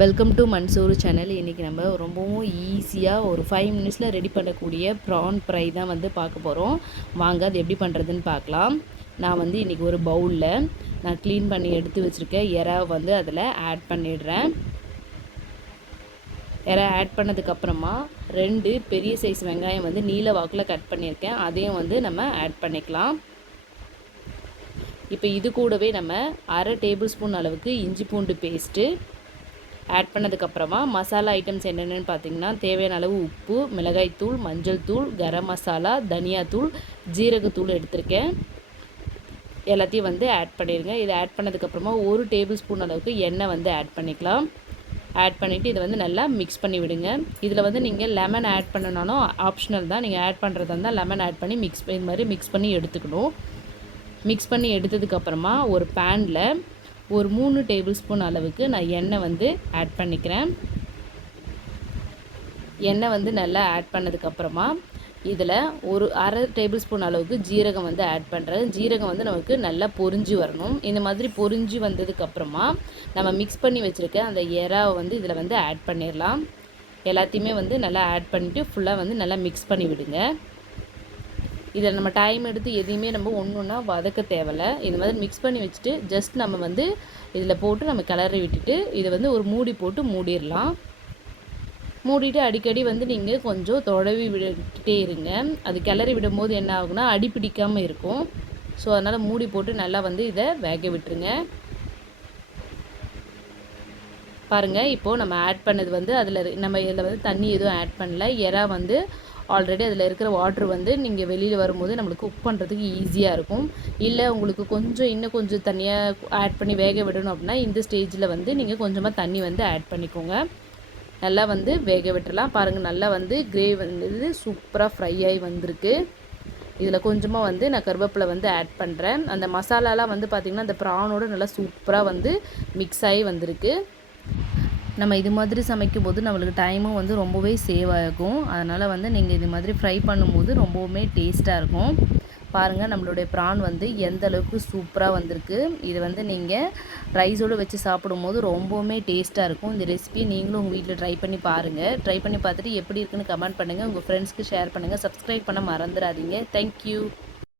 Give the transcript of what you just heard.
Welcome to Mansoor channel. இன்றைக்கி நம்ம ரொம்பவும் ஈஸியாக ஒரு 5 மினிட்ஸில் ரெடி பண்ணக்கூடிய ப்ரான் ஃப்ரை தான் வந்து பார்க்க போகிறோம். வாங்க அது எப்படி பண்ணுறதுன்னு பார்க்கலாம். நான் வந்து இன்றைக்கி ஒரு பவுலில் நான் க்ளீன் பண்ணி எடுத்து வச்சுருக்கேன் எறாவை வந்து அதில் ஆட் பண்ணிடுறேன். எறா ஆட் பண்ணதுக்கப்புறமா 2 பெரிய சைஸ் வெங்காயம் வந்து நீல வாக்கில் கட் பண்ணியிருக்கேன், அதையும் வந்து நம்ம ஆட் பண்ணிக்கலாம். இப்போ இது கூடவே நம்ம 1/2 டேபிள் ஸ்பூன் அளவுக்கு இஞ்சி பூண்டு பேஸ்ட்டு ஆட் பண்ணதுக்கப்புறமா மசாலா ஐட்டம்ஸ் என்னென்னு பார்த்தீங்கன்னா, தேவையான அளவு உப்பு, மிளகாய்த்தூள், மஞ்சள் தூள், கரம் மசாலா, தனியாத்தூள், ஜீரகத்தூள் எடுத்திருக்கேன். எல்லாத்தையும் வந்து ஆட் பண்ணிடுங்க. இதை ஆட் பண்ணதுக்கப்புறமா 1 டேபிள் ஸ்பூன் அளவுக்கு எண்ணெய் வந்து ஆட் பண்ணிக்கலாம். ஆட் பண்ணிவிட்டு இதை வந்து நல்லா மிக்ஸ் பண்ணி விடுங்க. இதில் வந்து நீங்கள் லெமன் ஆட் பண்ணனாலும் ஆப்ஷனல் தான். நீங்கள் ஆட் பண்ணுறதா இருந்தால் லெமன் ஆட் பண்ணி இது மாதிரி மிக்ஸ் பண்ணி எடுத்துக்கணும். மிக்ஸ் பண்ணி எடுத்ததுக்கப்புறமா ஒரு பேனில் ஒரு 3 டேபிள் ஸ்பூன் அளவுக்கு நான் எண்ணெய் வந்து ஆட் பண்ணிக்கிறேன். எண்ணெய் வந்து நல்லா ஆட் பண்ணதுக்கப்புறமா இதில் ஒரு 1/2 டேபிள் ஸ்பூன் அளவுக்கு ஜீரகம் வந்து ஆட் பண்ணுறேன். ஜீரகம் வந்து நமக்கு நல்லா பொரிஞ்சு வரணும். இந்த மாதிரி பொரிஞ்சு வந்ததுக்கப்புறமா நம்ம மிக்ஸ் பண்ணி வச்சுருக்க அந்த எறாவை வந்து இதில் வந்து ஆட் பண்ணிடலாம். எல்லாத்தையுமே வந்து நல்லா ஆட் பண்ணிவிட்டு ஃபுல்லாக வந்து நல்லா மிக்ஸ் பண்ணி விடுங்க. இதில் நம்ம டைம் எடுத்து எதையுமே நம்ம ஒன்றா வதக்க தேவையில்லை. இந்த மாதிரி மிக்ஸ் பண்ணி வச்சுட்டு ஜஸ்ட் நம்ம வந்து இதில் போட்டு நம்ம கிளறி விட்டுட்டு இதை வந்து ஒரு மூடி போட்டு மூடிடலாம். மூடிட்டு அடிக்கடி வந்து நீங்கள் கொஞ்சம் தொடவி விட்டுட்டே இருங்க. அது கிளறி விடும்போது என்ன ஆகுனா அடி பிடிக்காமல் இருக்கும். ஸோ அதனால் மூடி போட்டு நல்லா வந்து இதை வேக விட்டுருங்க. பாருங்கள், இப்போது நம்ம ஆட் பண்ணது வந்து நம்ம இதில் வந்து தண்ணி எதுவும் ஆட் பண்ணல. எறா வந்து ஆல்ரெடி அதில் இருக்கிற வாட்ரு வந்து நீங்கள் வெளியில் வரும்போது நம்மளுக்கு குக் பண்ணுறதுக்கு ஈஸியாக இருக்கும். இல்லை உங்களுக்கு இன்னும் கொஞ்சம் தண்ணியாக ஆட் பண்ணி வேக விடணும் அப்படின்னா இந்த ஸ்டேஜில் வந்து நீங்கள் கொஞ்சமாக தண்ணி வந்து ஆட் பண்ணிக்கோங்க. நல்லா வந்து வேக விட்டுடலாம். பாருங்கள், நல்லா வந்து கிரேவி வந்து சூப்பராக ஃப்ரை ஆகி வந்திருக்கு. இதில் கொஞ்சமாக வந்து நான் கருவேப்பிலை வந்து ஆட் பண்ணுறேன். அந்த மசாலாலாம் வந்து பார்த்திங்கன்னா அந்த ப்ரானோடு நல்லா சூப்பராக வந்து மிக்ஸ் ஆகி வந்திருக்கு. நம்ம இது மாதிரி சமைக்கும் போது நம்மளுக்கு டைமும் வந்து ரொம்பவே சேவ் ஆகும். அதனால் வந்து நீங்கள் இது மாதிரி ஃப்ரை பண்ணும்போது ரொம்பவுமே டேஸ்ட்டாக இருக்கும். பாருங்கள், நம்மளுடைய ப்ரான் வந்து எந்த அளவுக்கு சூப்பராக வந்திருக்கு. இது வந்து நீங்கள் ரைஸோடு வச்சு சாப்பிடும்போது ரொம்பவுமே டேஸ்ட்டாக இருக்கும். இந்த ரெசிபியை நீங்களும் உங்கள் வீட்டில் ட்ரை பண்ணி பாருங்கள். ட்ரை பண்ணி பார்த்துட்டு எப்படி இருக்குன்னு கமெண்ட் பண்ணுங்கள். உங்கள் ஃப்ரெண்ட்ஸ்க்கு ஷேர் பண்ணுங்கள். சப்ஸ்கிரைப் பண்ண மறந்துடாதீங்க. தேங்க்யூ.